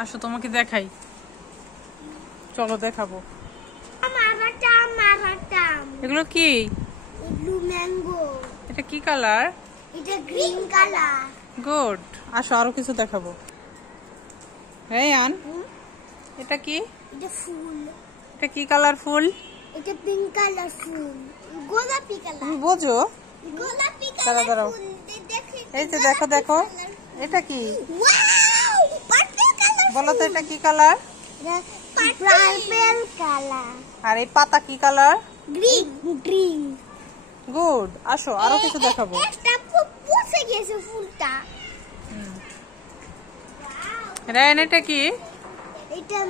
আসো তোমাকে দেখাই, চলো দেখাবো। এগুলো কি? Blue mango. এটা কি কালার? এটা গ্রিন কালার। গুড, আসো আরো কিছু দেখাবো। রেয়ান, এটা কি? এটা ফুল। এটা কি কালার ফুল? এটা পিঙ্ক কালার ফুল, গোলাপি কালার। তুমি বোঝো? গোলাপি দাঁড়াও কালার দাঁড়াও, ফুল। এই যে দেখো দেখো, এটা কি? Wow, purple colour. বলো তো এটা কি কালার? Purple colour. আর এই পাতা কি কালার? গ্রিন। গ্রিন। গুড, আসো আরো কিছু দেখাবো। একটা পচে গেছে ফুলটা। রায়ান, এটা কি? এটা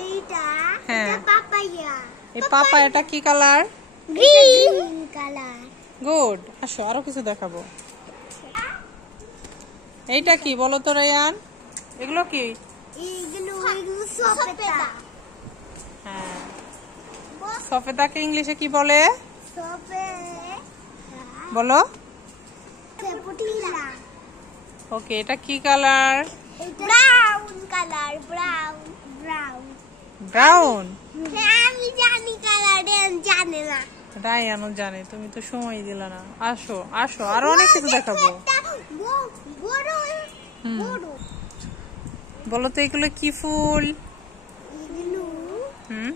এইটা হ্যাঁ। এটা পাপায়া। এই পাপায়াটা কি কালার? Green colour. গুড, আসো আরো কিছু দেখাবো। এইটা কি বলো তো রায়ান? এগুলো কি? এগুলো সফেদা। হ্যাঁ, সফেদাকে ইংলিশে কি বলে বলো? ওকে, এটা কি colour? Brown colour. Brown brown brown. আমি জানি কালার, জানে না। রায়ানও জানে, তুমি তো সময় দিলা না। আসো আসো আরো অনেক কিছু দেখাবো। বড় হুম। বড় বলো তো এগুলো কি ফুল? এগুলো হুম,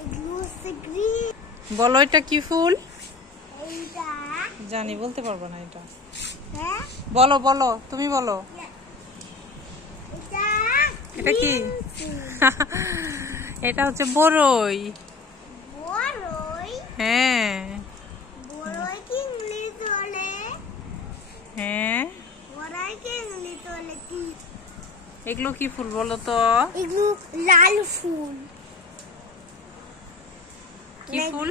এগুলো হচ্ছে গ্রিন। বলো এটা কি ফুল? এইটা জানি, বলতে পারবো না এটা। হ্যাঁ, বলো বলো, তুমি বলো। এটা এটা কি? green ফুল। এটা হচ্ছে বড়ই। বড়ই। হ্যাঁ বড়ই কি ইংলিশ বলে? হ্যাঁ, বড়ই কি ইংলিশ বলে কি? এগুলো কি ফুল বলো তো? এগুলো লাল ফুল। কি ফুল?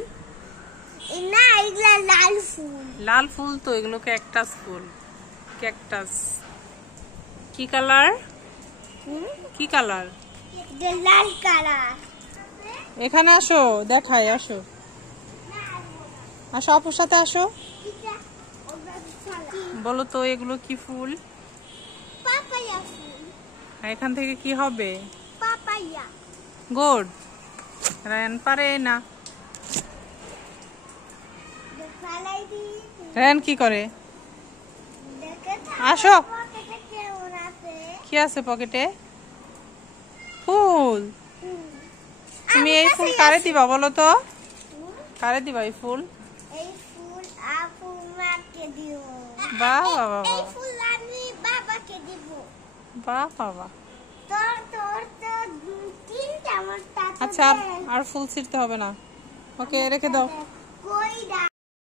না, এগুলা লাল ফুল। লাল ফুল তো, এগুলো ক্যাকটাস ফুল। ক্যাকটাস কি কালার? কি কালার? এটা লাল কালার। এখানে আসো, দেখাই, আসো আসো, আপুর সাথে আসো। বলো তো এগুলো কি ফুল? পাপায়া ফুল। আর এখান থেকে কি হবে? পাপায়া। গুড, রায়ান পারে না। ফালাই দি। রায়ান কি করে? দেখে আসো। পকেটে কেমন আছে? কি আছে পকেটে? ফুল। তুমি এই ফুল কারে দিবা বলো তো? কারে দিবা এই ফুল? এই ফুল আপু মাকে দিও। বাহ বাবা এই বাবা, ফুল আমি বাবাকে দিব। বাহ বাবা। তোর তোর তো তিনটা, আমার তা তো আচ্ছা, দেখ। আর ফুল ছিঁড়তে হবে না। ওকে, রেখে দাও। কই